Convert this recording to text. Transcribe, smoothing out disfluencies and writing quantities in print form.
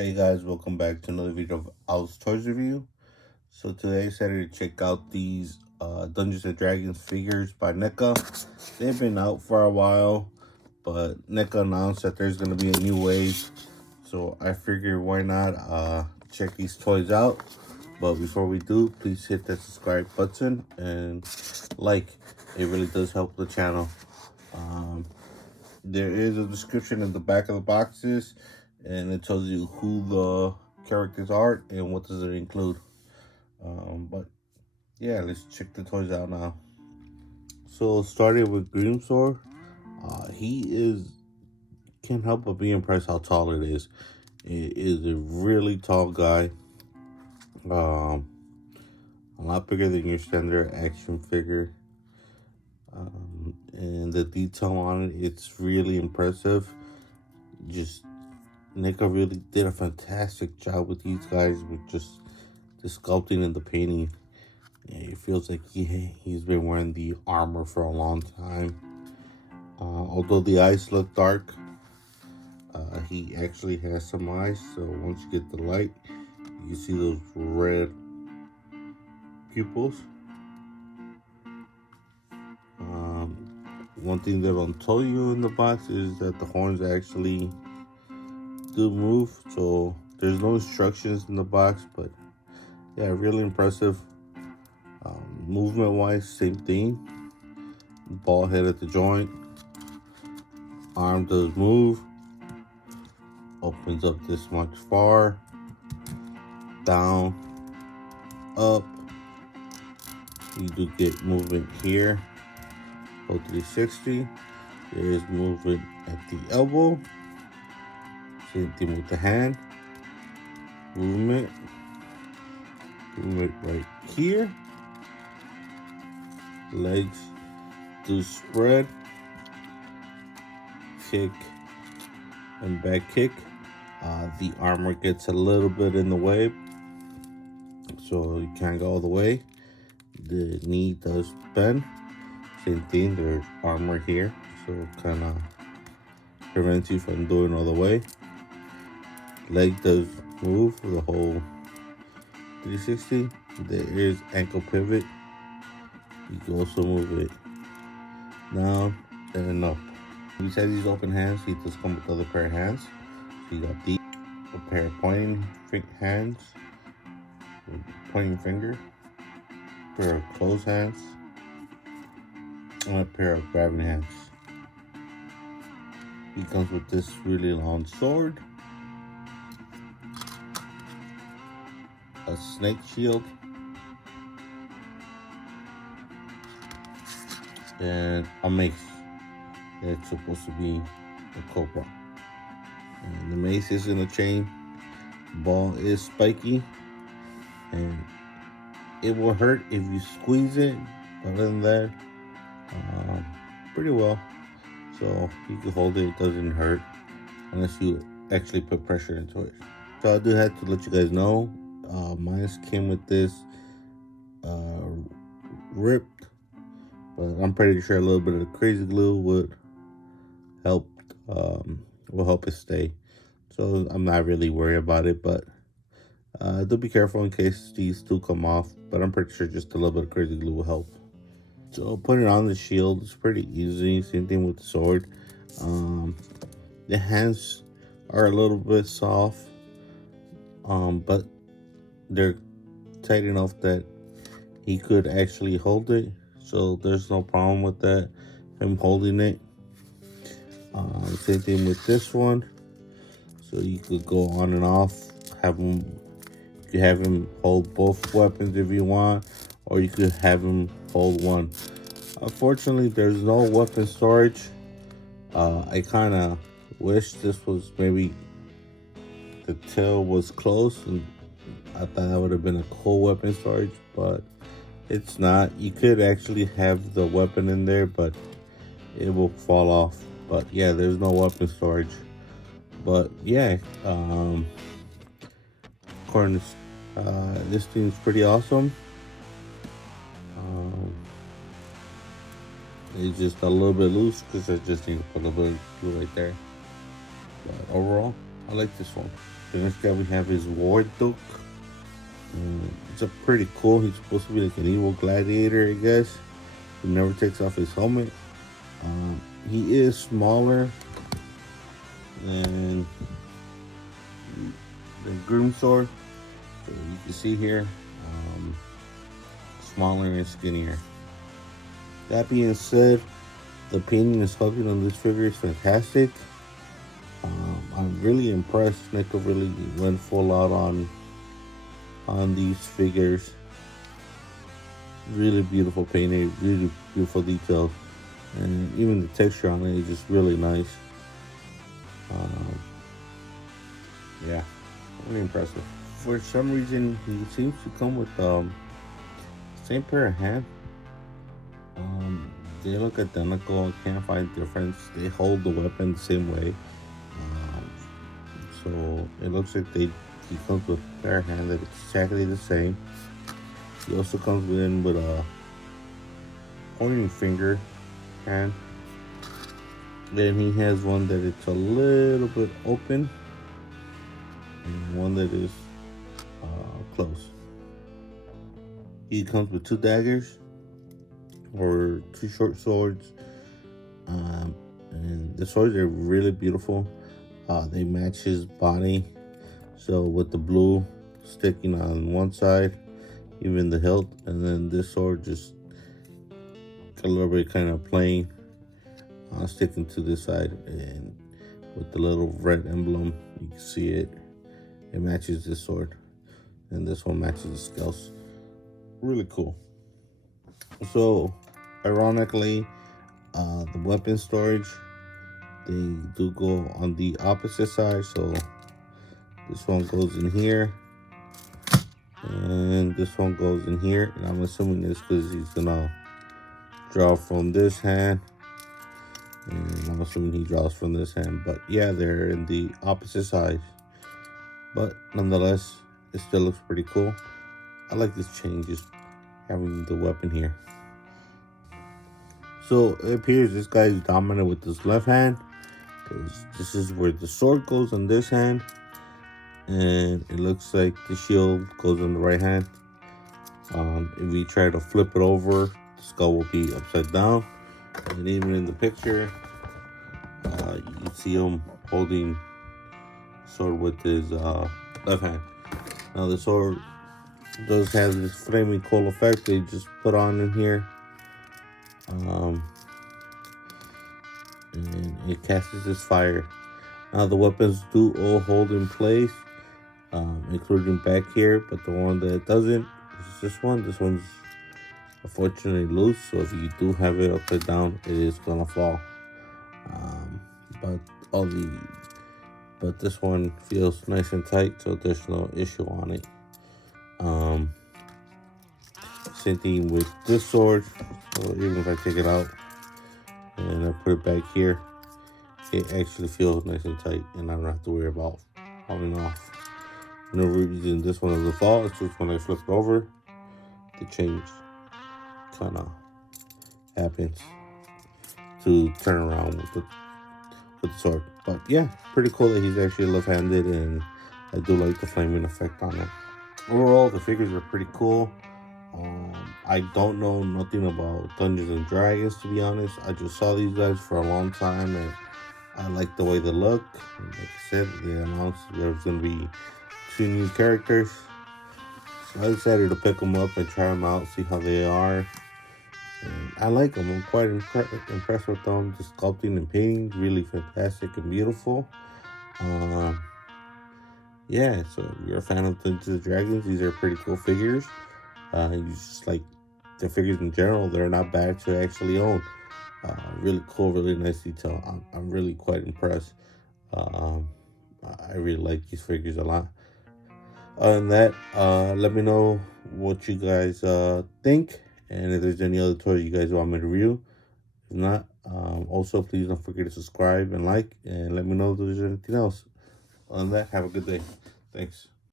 Hey guys, welcome back to another video of Owl's Toys Review. So today I decided to check out these Dungeons and Dragons figures by Neca. They've been out for a while, but Neca announced that there's going to be a new wave. So I figured why not check these toys out. But before we do, please hit that subscribe button and like. It really does help the channel. There is a description in the back of the boxes, and it tells you who the characters are and what does it include. But yeah, let's check the toys out now. So starting with Grimsword, he can't help but be impressed how tall it is. It is a really tall guy. A lot bigger than your standard action figure. And the detail on it, it's really impressive. Just Neca really did a fantastic job with these guys with just the sculpting and the painting. Yeah, it feels like he's been wearing the armor for a long time. Although the eyes look dark, he actually has some eyes. So once you get the light, you can see those red pupils. One thing they don't tell you in the box is that the horns actually do move. So there's no instructions in the box, but yeah, really impressive. Movement wise, same thing. Ball head at the joint. Arm does move. Opens up this much far. Down. Up. You do get movement here. Go 360. There's movement at the elbow. Same thing with the hand. Movement. Movement right here. Legs do spread. Kick and back kick. The armor gets a little bit in the way, so you can't go all the way. The knee does bend. Same thing, there's armor here, so it kind of prevents you from doing all the way. Leg does move the whole 360. There is ankle pivot. You can also move it down and up. Besides these open hands, he does come with other pair of hands. So you got these, a pair of pointing hands, pointing finger, a pair of closed hands, and a pair of grabbing hands. He comes with this really long sword, a snake shield, and a mace. That's supposed to be a cobra. And the mace is in a chain. Ball is spiky, and it will hurt if you squeeze it. But other than that, pretty well. So you can hold it; it doesn't hurt unless you actually put pressure into it. So I do have to let you guys know, mine came with this ripped, but I'm pretty sure a little bit of the crazy glue would help it stay. So I'm not really worried about it, but do be careful in case these do come off. But I'm pretty sure just a little bit of crazy glue will help. So putting on the shield is pretty easy. Same thing with the sword. The hands are a little bit soft, but they're tight enough that he could actually hold it. So there's no problem with that, him holding it. Same thing with this one. So you could go on and off. You could have him hold both weapons if you want, or you could have him hold one. Unfortunately, there's no weapon storage. I kind of wish this was maybe the tail was close, and I thought that would have been a cool weapon storage, but it's not. You could actually have the weapon in there, but it will fall off. But yeah, there's no weapon storage. But yeah, according to this thing's pretty awesome. It's just a little bit loose because I just need to put a little bit of glue right there. But overall, I like this one. The next guy we have is Warduke. It's a pretty cool. He's supposed to be like an evil gladiator, I guess. He never takes off his helmet. He is smaller than the Grimsword. So you can see here, smaller and skinnier. That being said, the painting and sculpting on this figure is fantastic. I'm really impressed. Neca really went full out on these figures. Really beautiful painted, really beautiful details, and even the texture on it is just really nice. Yeah, really impressive. For some reason, he seems to come with same pair of hands. They look identical. I can't find difference. They hold the weapon the same way. So it looks like he comes with a pair of hands that it's exactly the same. He also comes with a pointing finger hand. Then he has one that it's a little bit open and one that is closed. He comes with 2 daggers or 2 short swords, and the swords are really beautiful. They match his body, so with the blue sticking on one side, even the hilt, and then this sword just a little bit kind of plain, sticking to this side, and with the little red emblem, you can see it. It matches this sword, and this one matches the scales. Really cool. So, ironically, the weapon storage, they do go on the opposite side. So this one goes in here, and this one goes in here. And I'm assuming it's because he's gonna draw from this hand, and I'm assuming he draws from this hand. But yeah, they're in the opposite sides. But nonetheless, it still looks pretty cool. I like this change, just having the weapon here. So it appears this guy's dominant with his left hand, because this is where the sword goes on this hand, and it looks like the shield goes on the right hand. If we try to flip it over, the skull will be upside down. And even in the picture, you can see him holding sword with his left hand. Now the sword does have this flaming coal effect they just put on in here, and it casts this fire. Now the weapons do all hold in place, including back here, but the one that doesn't is this one. This one's unfortunately loose, so if you do have it upside down, it is gonna fall. But this one feels nice and tight, so there's no issue on it. Same thing with this sword. So even if I take it out and I put it back here, it actually feels nice and tight, and I don't have to worry about falling off. No reason this one doesn't fall. It's just when I flip it over, the change kind of happens to turn around with the sword. But yeah, pretty cool that he's actually left-handed, and I do like the flaming effect on it. Overall, the figures are pretty cool. I don't know nothing about Dungeons and Dragons, to be honest. I just saw these guys for a long time, and I like the way they look. And like I said, they announced there's going to be 2 new characters. So I decided to pick them up and try them out, see how they are. And I like them. I'm quite impressed with them. The sculpting and painting, really fantastic and beautiful. Yeah, so if you're a fan of Dungeons and Dragons, these are pretty cool figures. You just like the figures in general, they're not bad to actually own. Really cool, really nice detail. I'm really quite impressed. I really like these figures a lot. Other than that, let me know what you guys think, and if there's any other toys you guys want me to review. If not, also please don't forget to subscribe and like, and let me know if there's anything else. Other than that, have a good day. Thanks.